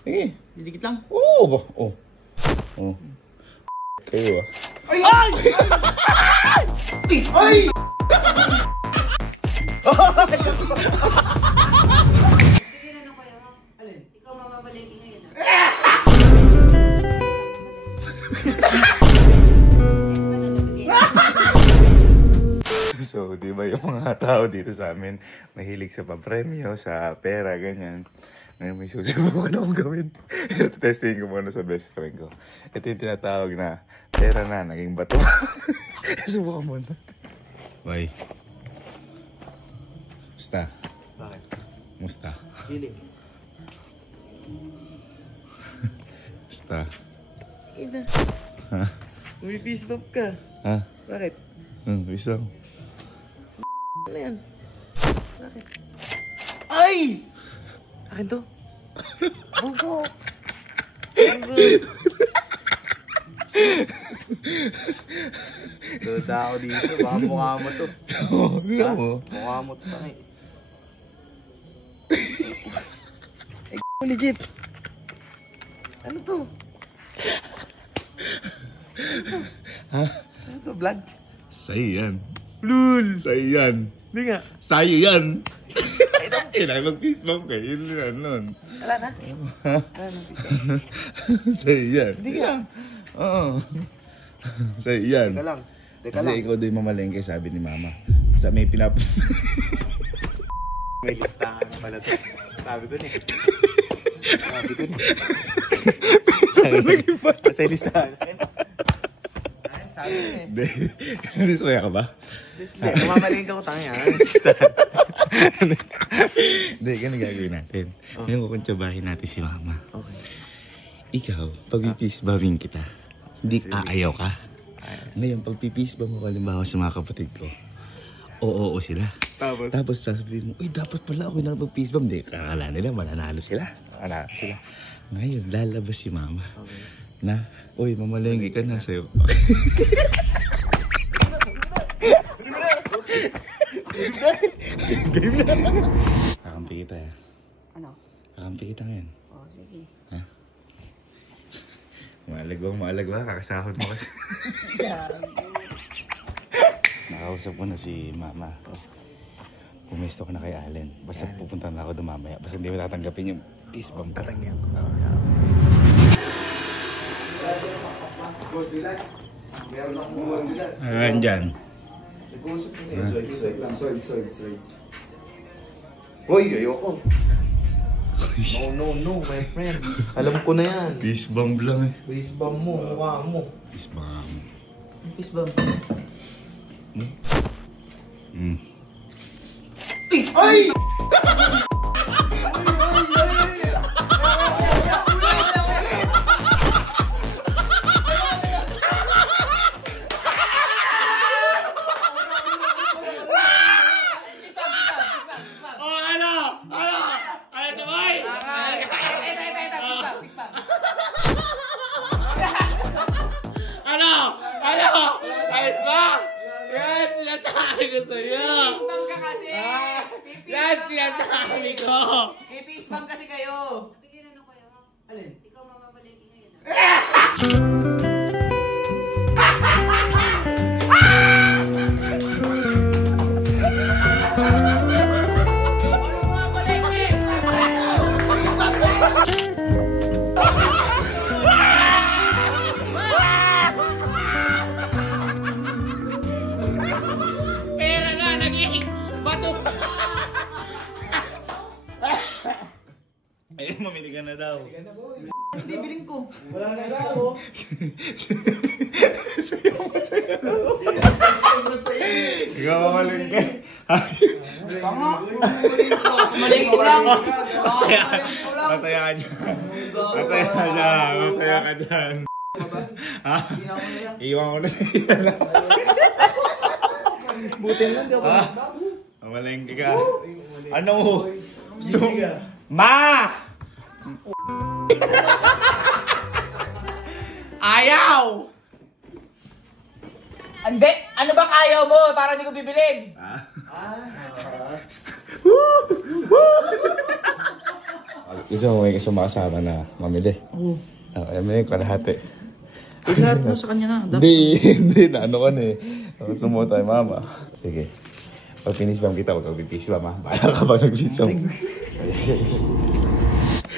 Sige. Didikit lang. Oo ba? Oo. Oo. Kayo ah. Ay! Ay! Ay! Sige na kayo, ha? Alin? Ikaw mamamalengke ngayon, ha? So, di ba yung mga tao dito sa amin, mahilig sa papremyo, sa pera, ganyan. Ngayon may susubukan akong gawin. Testing ko muna sa best friend ko. Ito yung tinatawag na pera na, naging bato. Subukan muna. Bye. Musta? Bakit? Musta? Feeling. Musta? Ina. Ha? May fist bump ka. Ha? Bakit? Isang. Ano yan? Bakit? Ay! Akin to. Bugo! Bugo! Duda ako dito. Baka mukha mo to. Oo, tingnan mo. Mukha mo to. Ay, legit. Ano to? Ha? Ano to? Vlog? Sa'yo yan. Lul! Sa'yo yan. Hindi nga. Sa'yo yan. Kailangan mag-fist bump kayo. Yun yan nun. Wala na? Ha? Wala na. Sa'yo yan. Hindi nga. Oo. Sa'yo yan. Teka lang. Teka Kasi lang. ikaw doon mamalengke, sabi ni mama. Sa may pinap... May listahan pala to. Sabi ko eh. Sabi ko Sa listahan. Ay, sabi ko eh. Hindi. Nadismaya ka ba? Hindi, namamalingin ka ko tanga. Listahan. Hindi, ganun gagawin natin. Ngayon kukuntsabahin natin si mama. Okay. Ikaw, pag pipis-bawin kita, hindi aayaw ka. Ngayon, pag pipis-baw mo kalimbawa sa mga kapatid ko, oo sila. Tapos sasabihin mo, uy, dapat pala ako na mag-fist-bump. Hindi, kakala nila, mananalo sila. Mananalo sila. Ngayon, lalabas si mama. Okay. Na, uy, mamalengke ka na sa'yo. Game na. Kakampi kita eh. Ano? Kakampi kita ngayon. Oh, sige. Ha? Maalagwa. Kakasahod mo kasi. Nakausap ko na si mama. Pumesto ko na kay Allen. Basta pupunta na ako doon mamaya. Basta hindi mo tatanggapin yung fist bump. Tatanggap. Meron akong bumabilas. Ayan dyan. Nag-uusap ko na Swords. Hoy, ayoko. No, my friend. Alam ko na yan. Fist bump lang eh. Face bomb mo, mukha mo. Fist bump. Face bomb. Ay! Ayos ba? Yan, sinasabi ko sa'yo. Spam ka kasi! Yan, sinasabi ko. Spam kasi kayo! Bigyan na kayo, ha? Alin? Ikaw mamamalengke ngayon, ha? Pera na, naging bato. Ayun, mamili ka na daw. Hindi, biling ko. Wala na ako. Ikaw mamalengke. Tama. Mamalengke ko lang. Masaya ka dyan. Masaya ka dyan. Ha? Iwan ko na yan. Buti lang, di ako. Mamalengke ka. Ano? Ma! Ayaw! Hindi! Ano bang ayaw mo? Para hindi ko bibilin. Gusto mo may kasama na mamili? Oo. Ayan mo yung kalahati. Lahat mo sa kanya na. Hindi na ano ka na eh. Gusto mo tayo mama. Sige. Pag pinisbam kita, huwag kang pipisbam ha. Bahala ka pag nagpisbam.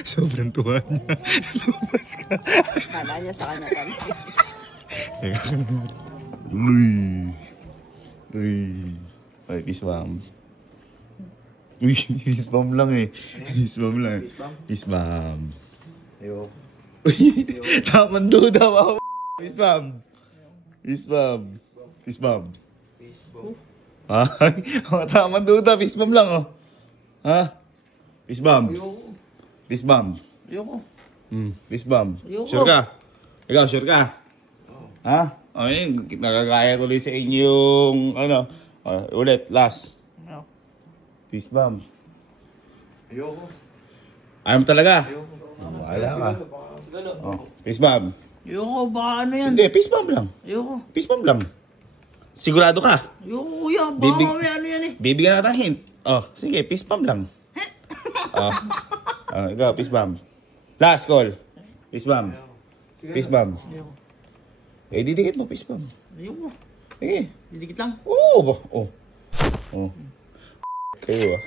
Sobrang tuwa niya. Lumabas ka. Kala niya sa kanya kami. Uy. Ay, pisbam. Uy, pisbam lang eh. Pisbam lang. Pisbam. Ayo. Uy, tamang duda ba? Pisbam. Pisbam. Pisbam. Ha? Tamang duda, pisbam lang oh. Ha? Pisbam. Pisbam. Ayoko. Pisbam. Ayoko. Sure ka? Ikaw, sure ka? Ha? Ay, nakagaya tuloy sa inyong, ano, ulit, last. Pisbam. Ayoko. Ayaw mo talaga? Wala ka. Oh, pisbam. Ayoko, baka ano yan? Hindi, pisbam lang. Ayoko. Pisbam lang. Sigurado ka? Ayoko kuya, baka Bibig- mamaya ano yan eh. Bibigyan natin ng hint. Oh, sige, pisbam lang. Ikaw, pisbam. Last call. Pisbam. Pisbam. Ayoko. Eh, didikit mo, pisbam. Ayoko. Sige. Didikit lang. Oo ba? Oh. Oh. Kayo ah.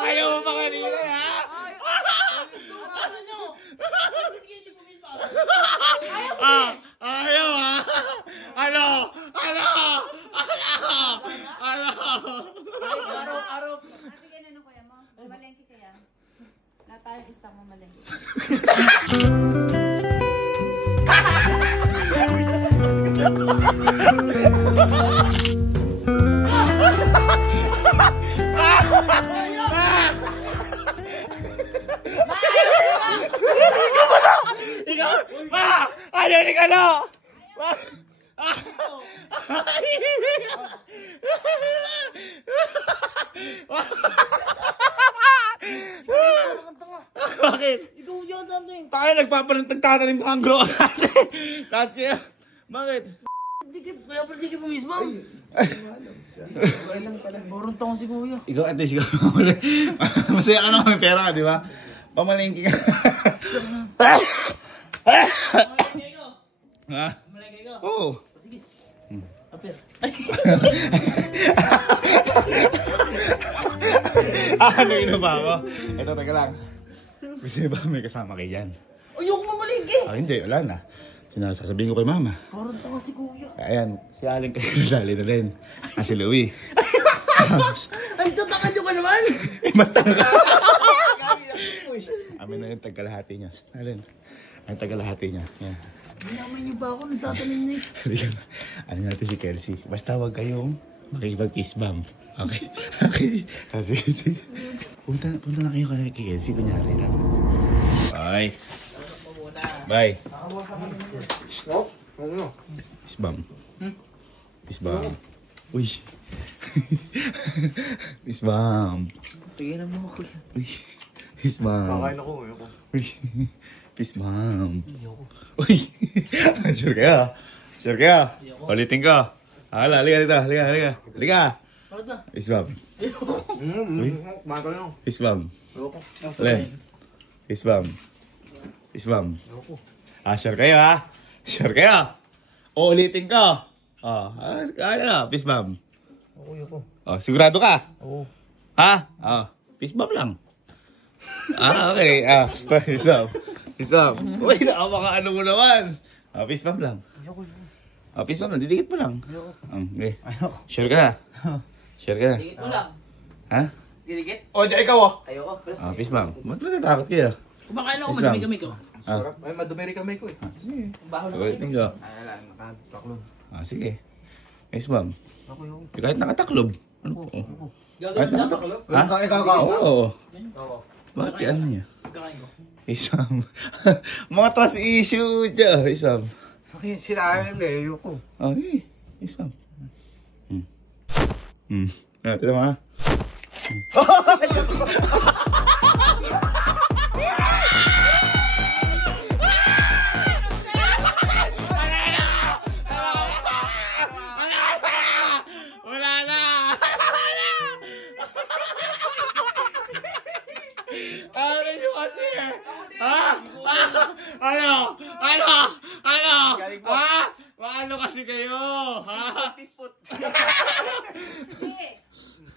Ayaw mo pa kanina, ha? Ayaw, ha? Ano? Araw-araw. Sige na ano kuya mo? Malengke kaya? Lahat tayong istang mo malengke. Ikaw! Ma! Ayaw ni Kalo! Ma! Bakit? Ikaw yun something. Tayo nagtatanim ka ang grow natin. Tapos kaya, bakit? Kaya pala di ka pumisma. Borong taon si kuya. Ikaw, at least ikaw. Masaya ka naman may pera, di ba? Pamalingki ka. Ha? Malagay ko. Oo. Sige. Apir. Ano yun ba ako? Ito, taga lang. Gusto niyo ba may kasama kayo yan? Ayoko mamalingki. Hindi, wala na. Sinasasabihin ko kay mama. Borong taon si kuya. Ayan, si Aling kasi nadali na rin. Si Louie. Ang tatanga nyo ka naman. Eh, mas tanga. Amin na yung tagkalahati niya. Alin? Ang tagkalahati niya. Yan. Naman nyo ba ako? Nagtatanim na eh. Halika. Ano natin si Kelsey? Basta huwag kayong makipag-kiss bam. Okay? Okay? Sige, sige. Punta na kayo kay Kelsey. Kunyari lang. Bye. Bye. Kiss bam. Kiss bam. Uy. Kiss bam. Tignan mo ako kuya. Uy. Kiss bam. Kakain ako, ayoko. Uy. Kiss bam. Uy. Sure kaya? Sure kaya? Ulitin ko. Halika dito. Halika. Bakit ba? Kiss bam. Kumain ka lang. Kiss bam. Ayoko. Len. Kiss bam. Kiss bam. Ayoko. Sure kayo ha? Sure kayo? Ulitin ko. Kaya na. Kiss bam. Ayoko. Sigurado ka? Oo. Ha? Kiss bam lang. Okay. Kiss bam. Kiss bam. Uy, nakapaka ano mo naman. Kiss bam lang. Ayoko. Kiss bam lang. Didikit mo lang. Ayoko. Okay. Ayoko. Sure ka na? Sure ka na? Dikit mo lang. Ha? Dikit? O, di ikaw ah. Ayoko. Kiss bam. Ba't natatakot kayo? Kumakain ako, Isang. madumi ko. Sarap. Ay, madumiri kamay ko eh. Sige. Baho na Ulitin kayo. ko. Ay, wala. Nakataklong. Sige. Kiss bam. Ako yung... Kahit nakataklob. Ano po? Gagawin lang. Ha? Ikaw. Oo. Oo. Bakit kaya ano niya? Kakain ko. Isam. Mga trust issue dyan. Isam. Okay, sila na eh. Ayoko. Okay. Isam. Tignan mo ha. Wala na! Ano nyo kasi eh? Ha? Ano? Ano? Ano? Ha? Ano kasi kayo? Ha? Sige.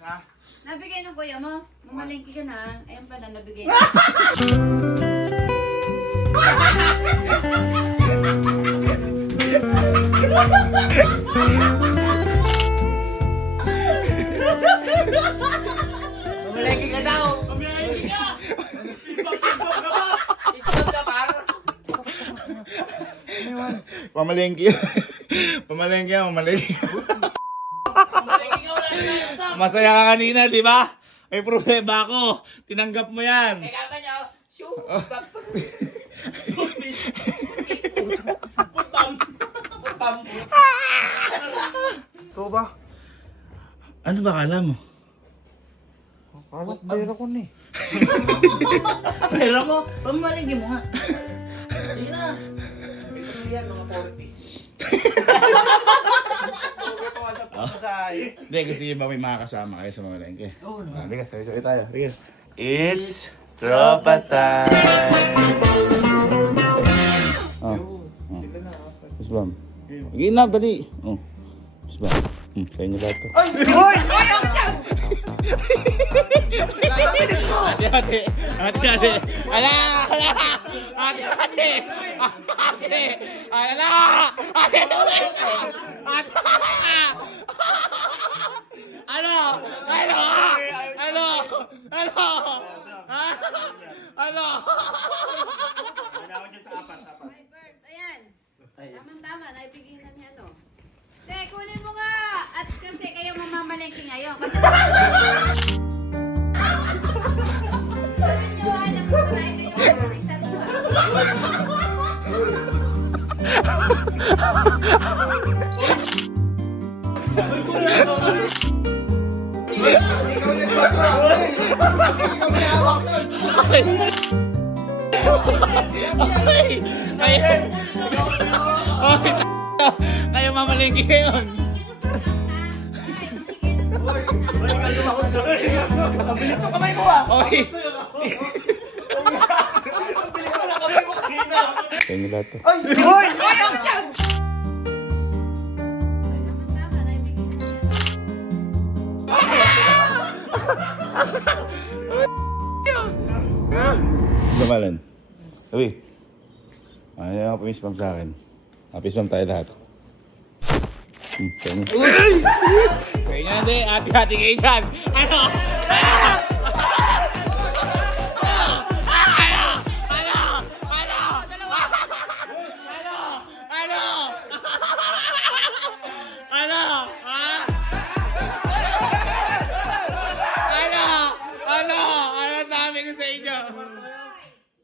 Ha? Nabigay ng kuya mo. Mamalengke ka na. Ayun pala, nabigay. Mamalengke ka daw. Mamalengke ka. Isip ka pa. Pamalengke. Pamalengke, pamalengke. Mamalengke ka, wala na stop. Masaya ka kanina, di ba? May problema ako. Tinanggap mo yan. Eh, kata niya, shoot. Putam. Ikaw ba? Ano ba kala mo? Parang pera ko na eh. Pero mo, pamalengke mo nga. Sige na. Yan, mga 40. Hindi, kasi iba may mga kasama kayo sa mamalengke. Oo naman. Halika, sabay-sabay tayo. Halika. It's tropa time! Mas bam. Ginap, dali. Oh. Mas bam. Sa inyo lahat to. Ay! Hoy! Hati-hati. Hati-hati. Ala! Ala! Hati-hati. Hati-hati. Ala! Hati-hati. Ano? Ano? Ano? Ano? Ha? Ano? Ay, Burbs, ayan. Tama-tama, naibigay na niya, no? Te, kunin mo nga! At kasi kayo mamamalengke ngayon. Kasi... Sabi niyo, anak ko, try kayo. Isa to, Kayo mamalengke ngayon. Ang bilis ng kamay mo ah! Oy! Ang bilis ng kamay mo kanina! Sa inyo lahat to. Ay! Hoy! Hoy! Ang yan! Tama, naibigay na niya. Gamalan. Sabi. Ano yung pamis pam sa akin? Pamis pam tayo lahat. Sa inyo. Sa inyo, hindi. Hati-hati kayo dyan. Ano?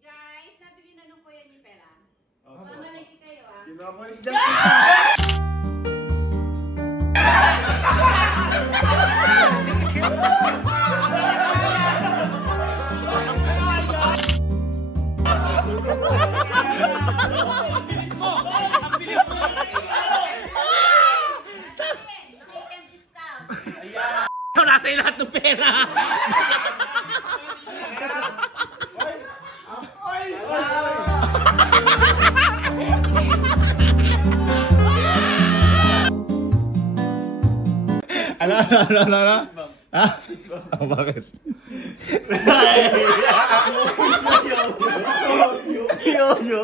Guys, nabigyan na nung kuya niyo pera. Mamalengke kayo, ah. Chicken discount. Nasa iyo lahat ng pera. Ano? Ha? Oh, bakit? Yo!